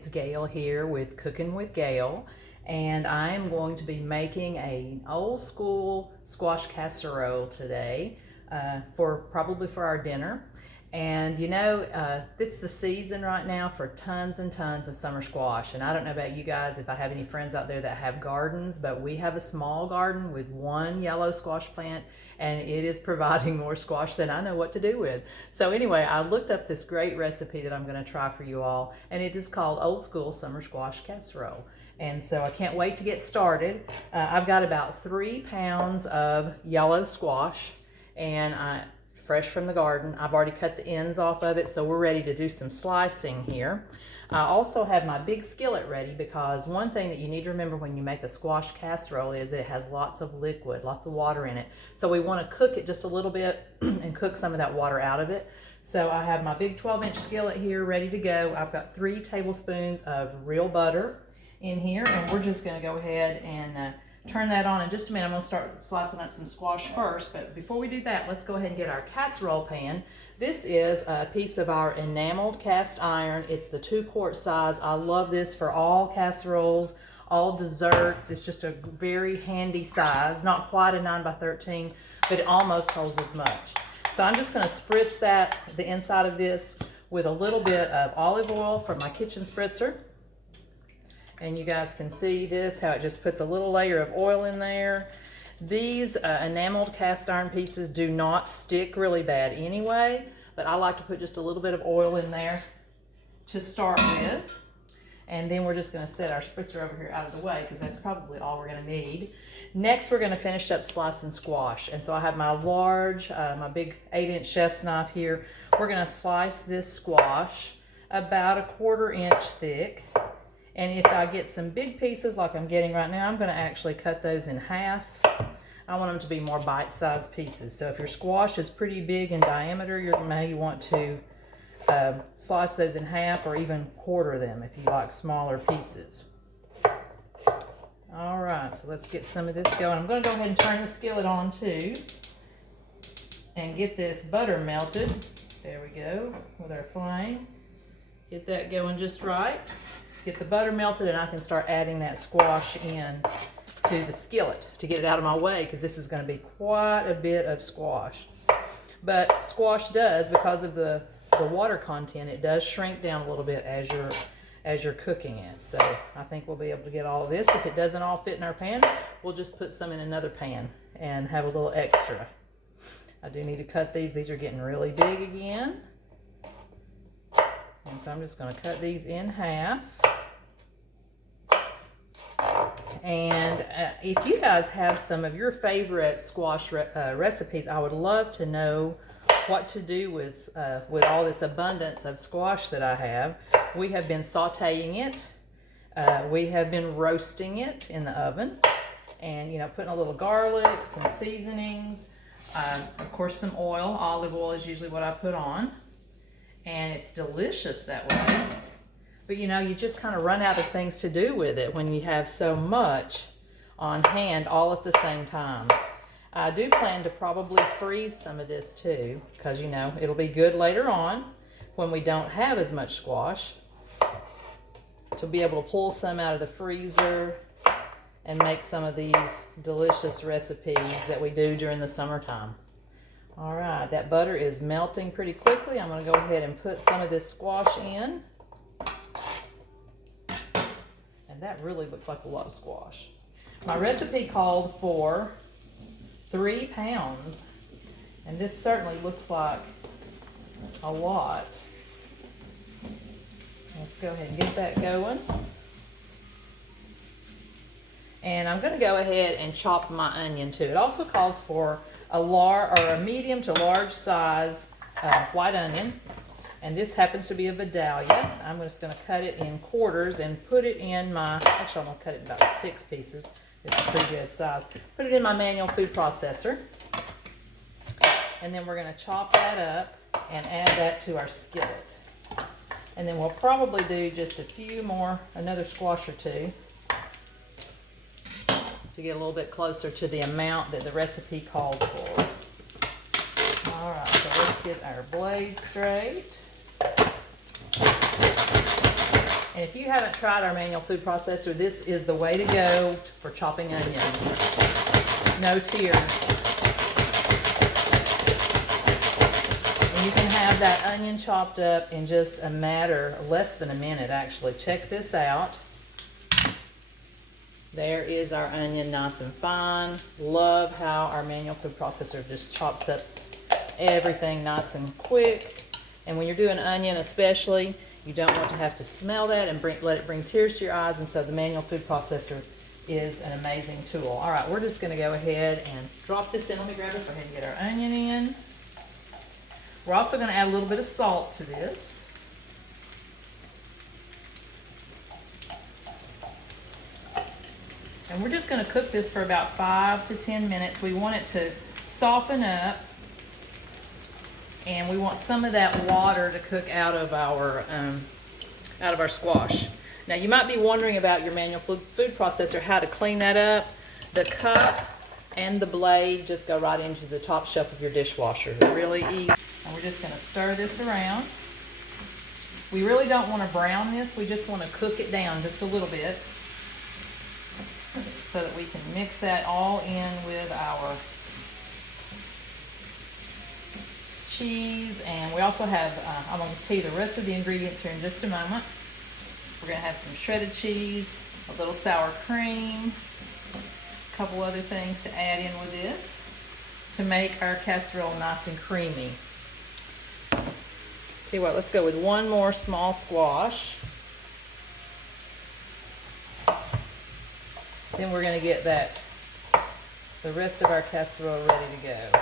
It's Gail here with Cooking with Gail, and I am going to be making an old school squash casserole today probably for our dinner. And you know, it's the season right now for tons and tons of summer squash. And I don't know about you guys, if I have any friends out there that have gardens, but we have a small garden with one yellow squash plant, and it is providing more squash than I know what to do with. So anyway, I looked up this great recipe that I'm going to try for you all, and it is called Old School Summer Squash Casserole. And so I can't wait to get started. I've got about 3 pounds of yellow squash, and fresh from the garden. I've already cut the ends off of it, so we're ready to do some slicing here. I also have my big skillet ready, because one thing that you need to remember when you make a squash casserole is that it has lots of liquid, lots of water in it. So we want to cook it just a little bit and cook some of that water out of it. So I have my big 12-inch skillet here ready to go. I've got 3 tablespoons of real butter in here, and we're just going to go ahead and turn that on in just a minute. I'm going to start slicing up some squash first, but before we do that, let's go ahead and get our casserole pan. This is a piece of our enameled cast iron. It's the 2-quart size. I love this for all casseroles, all desserts. It's just a very handy size, not quite a 9 by 13, but it almost holds as much. So I'm just going to spritz the inside of this with a little bit of olive oil from my kitchen spritzer. And you guys can see this, how it just puts a little layer of oil in there. These enameled cast iron pieces do not stick really bad anyway, but I like to put just a little bit of oil in there to start with. And then we're just going to set our spritzer over here out of the way, because that's probably all we're going to need. Next, we're going to finish up slicing squash. And so I have my my big 8-inch chef's knife here. We're going to slice this squash about a 1/4 inch thick. And if I get some big pieces like I'm getting right now, I'm going to actually cut those in half. I want them to be more bite-sized pieces. So if your squash is pretty big in diameter, you may want to slice those in half, or even quarter them if you like smaller pieces. All right, so let's get some of this going. I'm going to go ahead and turn the skillet on too and get this butter melted. There we go, with our flame. Get that going just right. Get the butter melted, and I can start adding that squash in to the skillet to get it out of my way, because this is going to be quite a bit of squash. But squash does, because of the water content, it does shrink down a little bit as you're cooking it. So I think we'll be able to get all of this. If it doesn't all fit in our pan, we'll just put some in another pan and have a little extra. I do need to cut these. These are getting really big again. And so I'm just going to cut these in half. And if you guys have some of your favorite squash recipes, I would love to know what to do with all this abundance of squash that I have. We have been sauteing it. We have been roasting it in the oven, and putting a little garlic, some seasonings, of course some oil. Olive oil is usually what I put on, and it's delicious that way. But you just kind of run out of things to do with it when you have so much on hand all at the same time. I do plan to probably freeze some of this too, because it'll be good later on when we don't have as much squash, to be able to pull some out of the freezer and make some of these delicious recipes that we do during the summertime. All right, that butter is melting pretty quickly. I'm going to go ahead and put some of this squash in. That really looks like a lot of squash. My recipe called for 3 pounds, and this certainly looks like a lot. Let's go ahead and get that going. And I'm going to go ahead and chop my onion too. It also calls for a medium to large size white onion. And this happens to be a Vidalia. I'm just going to cut it in quarters and put it in actually I'm going to cut it in about 6 pieces. It's a pretty good size. Put it in my manual food processor. And then we're going to chop that up and add that to our skillet. And then we'll probably do just another squash or 2, to get a little bit closer to the amount that the recipe called for. All right, so let's get our blade straight. And if you haven't tried our manual food processor, this is the way to go for chopping onions. No tears. And you can have that onion chopped up in just a matter, less than a minute actually. Check this out. There is our onion nice and fine. Love how our manual food processor just chops up everything nice and quick. And when you're doing onion especially, you don't want to have to smell that and let it bring tears to your eyes, and so the manual food processor is an amazing tool. All right, we're just going to go ahead and drop this in. Let me grab this. Go ahead and get our onion in. We're also going to add a little bit of salt to this. And we're just going to cook this for about 5 to 10 minutes. We want it to soften up, and we want some of that water to cook out of our squash. Now you might be wondering about your manual food processor, how to clean that up. The cup and the blade just go right into the top shelf of your dishwasher. They're really easy. And we're just going to stir this around. We really don't want to brown this. We just want to cook it down just a little bit so that we can mix that all in with our cheese. And we also have, I'm going to tell you the rest of the ingredients here in just a moment. We're going to have some shredded cheese, a little sour cream, a couple other things to add in with this to make our casserole nice and creamy. Tell you what, let's go with one more small squash. Then we're going to get the rest of our casserole ready to go.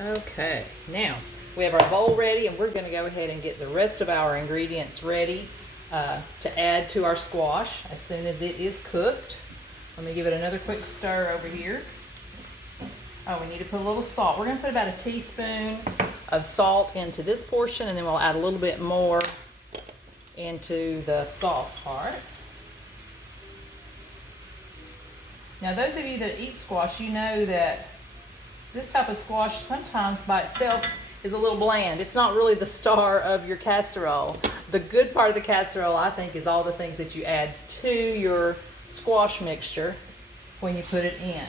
Okay, now we have our bowl ready, and we're going to go ahead and get the rest of our ingredients ready to add to our squash as soon as it is cooked. Let me give it another quick stir over here. Oh, we need to put a little salt. We're going to put about a teaspoon of salt into this portion, and then we'll add a little bit more into the sauce part. Now, those of you that eat squash, you know that this type of squash sometimes by itself is a little bland. It's not really the star of your casserole. The good part of the casserole, I think, is all the things that you add to your squash mixture when you put it in.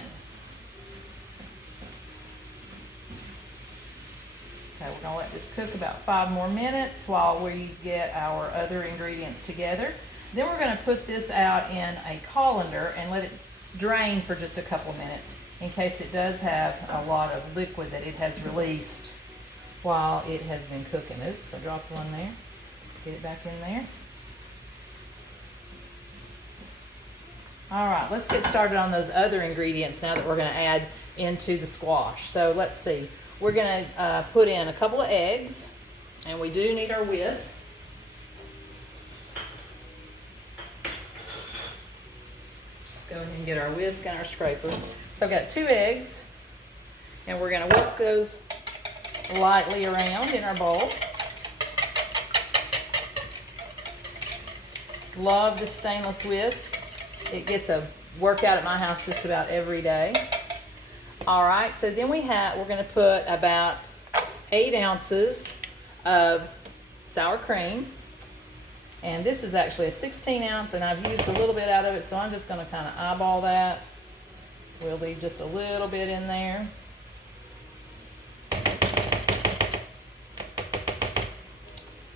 Okay, we're going to let this cook about 5 more minutes while we get our other ingredients together. Then we're going to put this out in a colander and let it drain for just a couple minutes, in case it does have a lot of liquid that it has released while it has been cooking. Oops, I dropped one there. Let's get it back in there. All right, let's get started on those other ingredients now that we're going to add into the squash. So let's see. We're going to put in a couple of eggs, and we do need our whisk. Let's go ahead and get our whisk and our scraper. So I've got 2 eggs, and we're going to whisk those lightly around in our bowl. Love the stainless whisk. It gets a workout at my house just about every day. All right, so then we're going to put about 8 ounces of sour cream. And this is actually a 16 ounce, and I've used a little bit out of it, so I'm just going to kind of eyeball that. We'll leave just a little bit in there.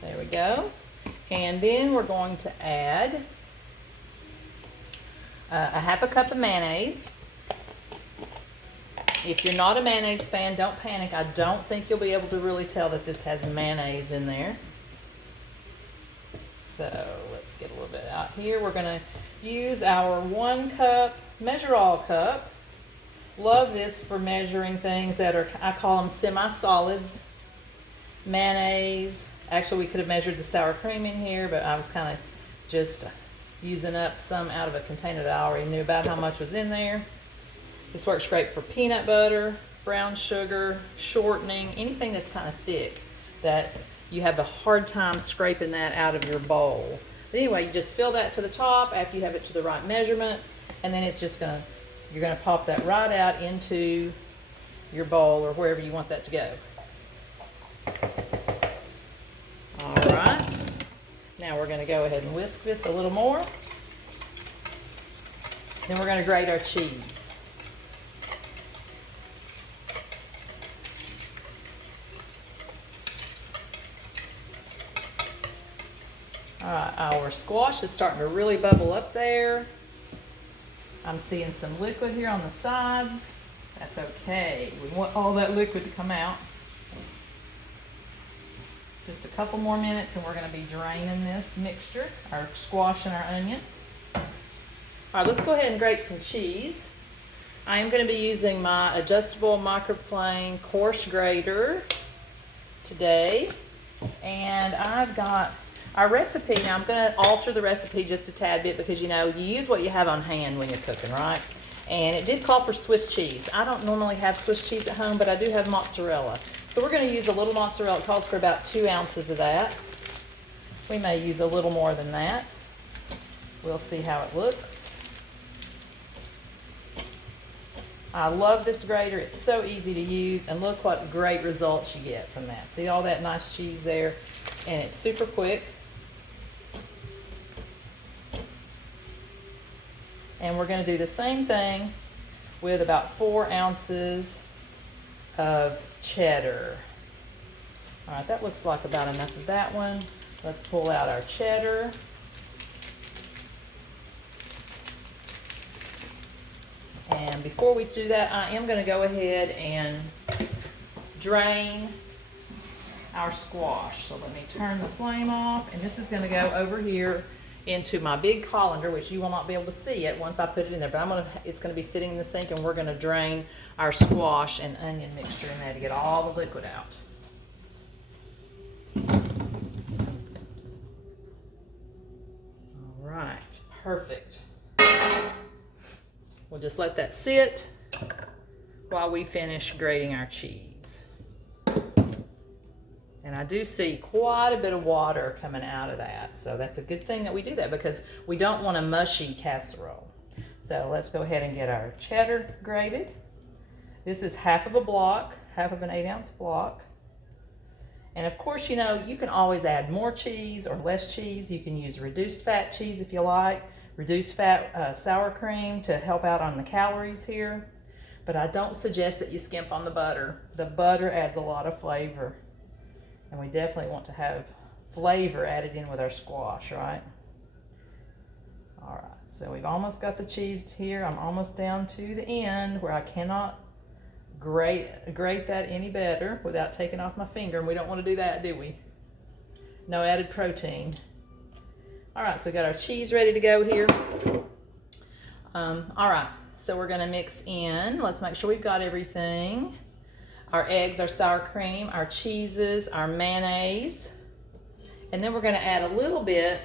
There we go. And then we're going to add a half a cup of mayonnaise. If you're not a mayonnaise fan, don't panic. I don't think you'll be able to really tell that this has mayonnaise in there. So let's get a little bit out here. We're going to use our 1 cup measure all cup. Love this for measuring things that are, I call them semi-solids. Mayonnaise. Actually, we could have measured the sour cream in here, but I was kind of just using up some out of a container that I already knew about how much was in there. This works great for peanut butter, brown sugar, shortening, anything that's kind of thick that you have a hard time scraping that out of your bowl. But anyway, you just fill that to the top after you have it to the right measurement, and then it's just you're gonna pop that right out into your bowl or wherever you want that to go. All right, now we're gonna go ahead and whisk this a little more. Then we're gonna grate our cheese. All right, our squash is starting to really bubble up there. I'm seeing some liquid here on the sides. That's okay. We want all that liquid to come out. Just a couple more minutes and we're going to be draining this mixture, our squash and our onion. All right, let's go ahead and grate some cheese. I am going to be using my adjustable microplane coarse grater today. And I've got our recipe. Now I'm going to alter the recipe just a tad bit because you use what you have on hand when you're cooking, right? And it did call for Swiss cheese. I don't normally have Swiss cheese at home, but I do have mozzarella. So we're going to use a little mozzarella. It calls for about 2 ounces of that. We may use a little more than that. We'll see how it looks. I love this grater. It's so easy to use, and look what great results you get from that. See all that nice cheese there? And it's super quick. And we're going to do the same thing with about 4 ounces of cheddar. All right, that looks like about enough of that one. Let's pull out our cheddar. And before we do that, I am going to go ahead and drain our squash. So let me turn the flame off, and this is going to go over here into my big colander, which you will not be able to see it once I put it in there, but it's going to be sitting in the sink, and we're going to drain our squash and onion mixture in there to get all the liquid out. All right, perfect. We'll just let that sit while we finish grating our cheese. And I do see quite a bit of water coming out of that. So that's a good thing that we do that because we don't want a mushy casserole. So let's go ahead and get our cheddar grated. This is half of a block, half of an 8-ounce block. And of course, you can always add more cheese or less cheese. You can use reduced fat cheese if you like, reduced fat sour cream to help out on the calories here. But I don't suggest that you skimp on the butter. The butter adds a lot of flavor. And we definitely want to have flavor added in with our squash, right? All right, so we've almost got the cheese here. I'm almost down to the end where I cannot grate that any better without taking off my finger. And we don't want to do that, do we? No added protein. All right, so we got our cheese ready to go here. All right, so we're gonna mix in. Let's make sure we've got everything. Our eggs, our sour cream, our cheeses, our mayonnaise. And then we're gonna add a little bit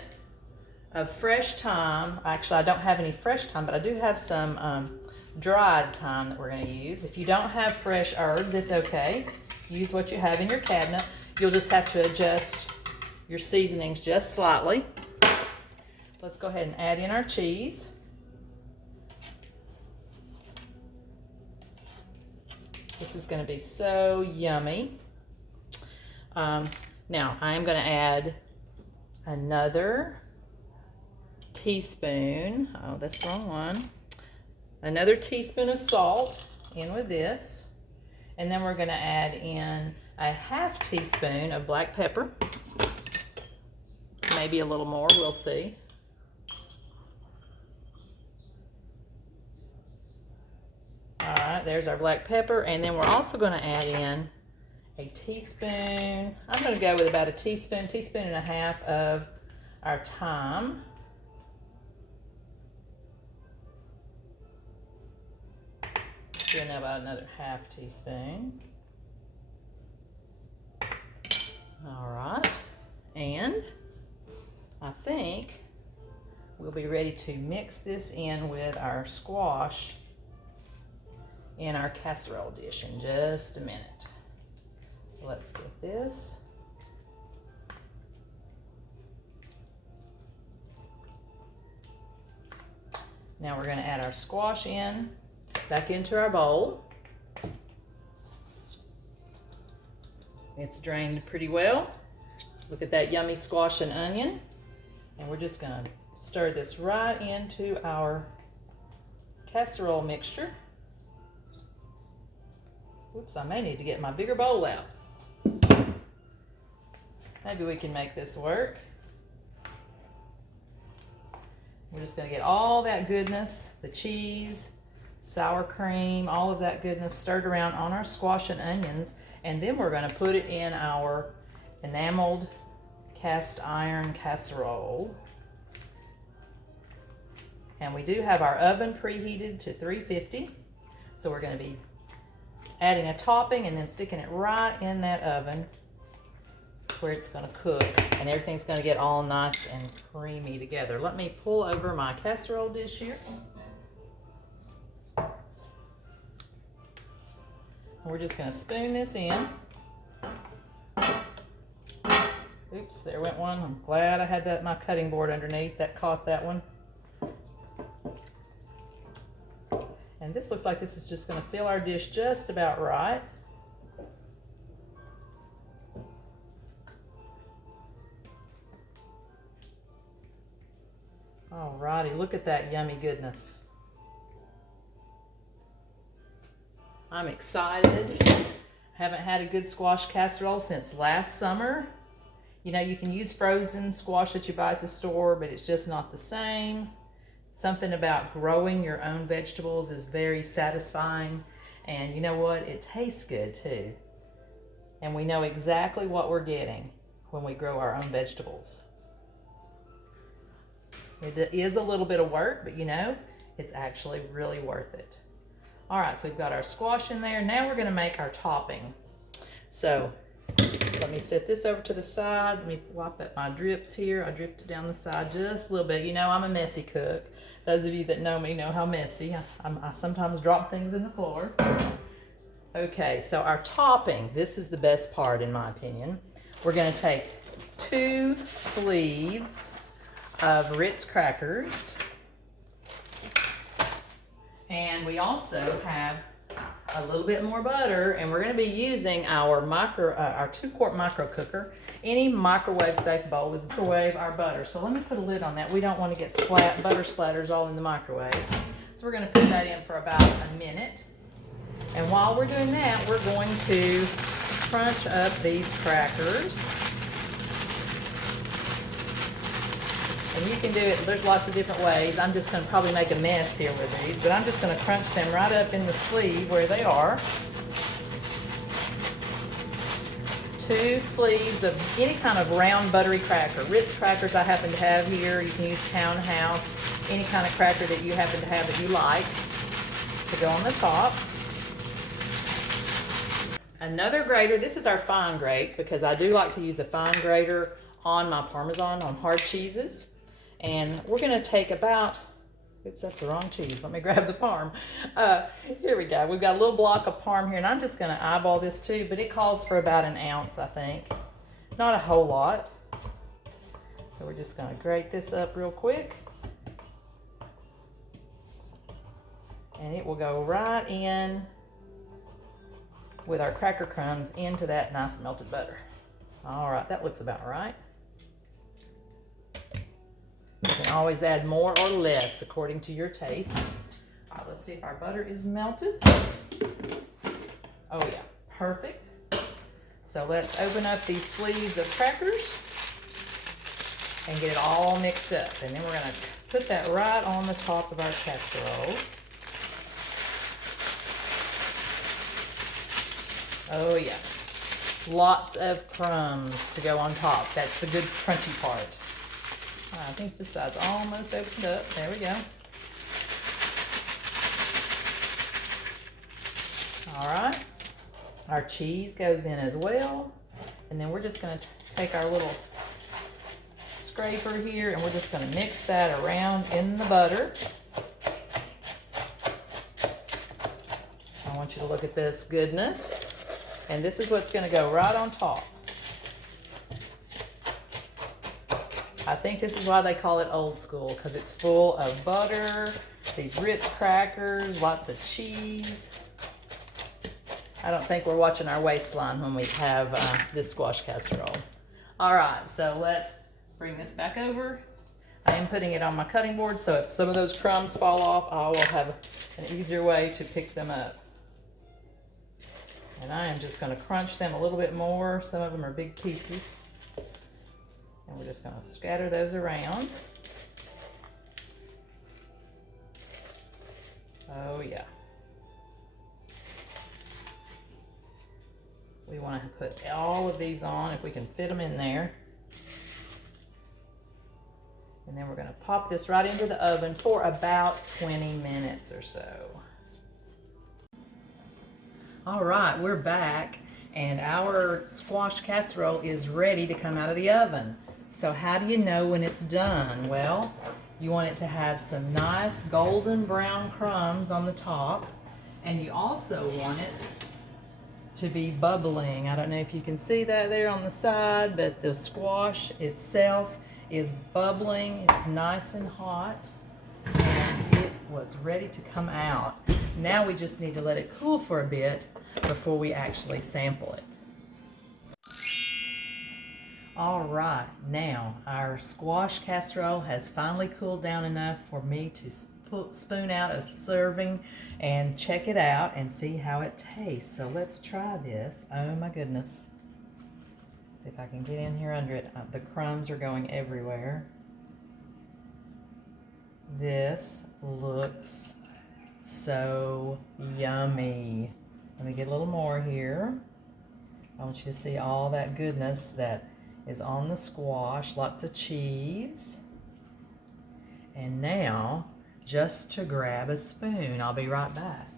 of fresh thyme. Actually, I don't have any fresh thyme, but I do have some dried thyme that we're gonna use. If you don't have fresh herbs, it's okay. Use what you have in your cabinet. You'll just have to adjust your seasonings just slightly. Let's go ahead and add in our cheese. This is going to be so yummy. Now, I'm going to add another teaspoon. Oh, that's the wrong one. Another teaspoon of salt in with this. And then we're going to add in a half teaspoon of black pepper. Maybe a little more, we'll see. All right, there's our black pepper, and then we're also going to add in a teaspoon. I'm going to go with about a teaspoon and a half of our thyme. Doing about another half teaspoon. All right, and I think we'll be ready to mix this in with our squash in our casserole dish in just a minute. So let's get this. Now we're going to add our squash in, back into our bowl. It's drained pretty well. Look at that yummy squash and onion. And we're just going to stir this right into our casserole mixture. Oops, I may need to get my bigger bowl out. Maybe we can make this work. We're just going to get all that goodness, the cheese, sour cream, all of that goodness stirred around on our squash and onions. And then we're going to put it in our enameled cast iron casserole. And we do have our oven preheated to 350. So we're going to be adding a topping and then sticking it right in that oven where it's going to cook, and everything's going to get all nice and creamy together. Let me pull over my casserole dish here. We're just going to spoon this in. Oops, there went one. I'm glad I had my cutting board underneath that caught that one. And this looks like this is just going to fill our dish just about right. Alrighty, look at that yummy goodness. I'm excited. Haven't had a good squash casserole since last summer. You know, you can use frozen squash that you buy at the store, but it's just not the same. Something about growing your own vegetables is very satisfying. And you know what? It tastes good too. And we know exactly what we're getting when we grow our own vegetables. It is a little bit of work, but you know, it's actually really worth it. All right, so we've got our squash in there. Now we're gonna make our topping. So let me set this over to the side. Let me wipe up my drips here. I dripped it down the side just a little bit. You know, I'm a messy cook. Those of you that know me know how messy. I sometimes drop things in the floor. Okay, so our topping, this is the best part in my opinion. We're gonna take 2 sleeves of Ritz crackers. And we also have a little bit more butter, and we're going to be using our 2-quart micro cooker. Any microwave safe bowl is microwave our butter. So let me put a lid on that. We don't want to get butter splatters all in the microwave. So we're going to put that in for about a minute. And while we're doing that, we're going to crunch up these crackers. And you can do it, there's lots of different ways. I'm just going to probably make a mess here with these, but I'm just going to crunch them right up in the sleeve where they are. 2 sleeves of any kind of round buttery cracker. Ritz crackers I happen to have here. You can use Townhouse, any kind of cracker that you happen to have that you like to go on the top. Another grater, this is our fine grate because I do like to use a fine grater on my Parmesan, on hard cheeses. And we're going to take about, oops, that's the wrong cheese. Let me grab the Parm. Here we go. We've got a little block of Parm here, and I'm just going to eyeball this too, but it calls for about 1 ounce, I think. Not a whole lot. So we're just going to grate this up real quick. And it will go right in with our cracker crumbs into that nice melted butter. All right, that looks about right. You can always add more or less according to your taste. All right, let's see if our butter is melted. Oh yeah, perfect. So let's open up these sleeves of crackers and get it all mixed up. And then we're gonna put that right on the top of our casserole. Oh yeah, lots of crumbs to go on top. That's the good crunchy part. I think this side's almost opened up. There we go. All right, our cheese goes in as well. And then we're just gonna take our little scraper here, and we're just going to mix that around in the butter. I want you to look at this goodness. And this is what's going to go right on top. I think this is why they call it old school, because it's full of butter, these Ritz crackers, lots of cheese. I don't think we're watching our waistline when we have this squash casserole. All right, so let's bring this back over. I am putting it on my cutting board, so if some of those crumbs fall off, I will have an easier way to pick them up. And I am just going to crunch them a little bit more. Some of them are big pieces. And we're just going to scatter those around. Oh yeah. We want to put all of these on if we can fit them in there. And then we're going to pop this right into the oven for about 20 minutes or so. All right, we're back, and our squash casserole is ready to come out of the oven. So how do you know when it's done? Well, you want it to have some nice golden brown crumbs on the top, and you also want it to be bubbling. I don't know if you can see that there on the side, but the squash itself is bubbling. It's nice and hot, and it was ready to come out. Now we just need to let it cool for a bit before we actually sample it. All right, now our squash casserole has finally cooled down enough for me to spoon out a serving and check it out and see how it tastes. So let's try this. Oh my goodness. See if I can get in here under it. The crumbs are going everywhere. This looks so yummy. Let me get a little more here. I want you to see all that goodness that is on the squash. Lots of cheese. And now, just to grab a spoon. I'll be right back.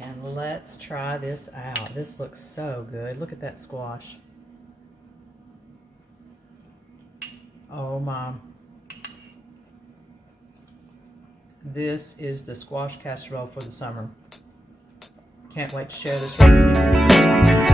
And let's try this out. This looks so good. Look at that squash. Oh my. This is the squash casserole for the summer. Can't wait to share this recipe.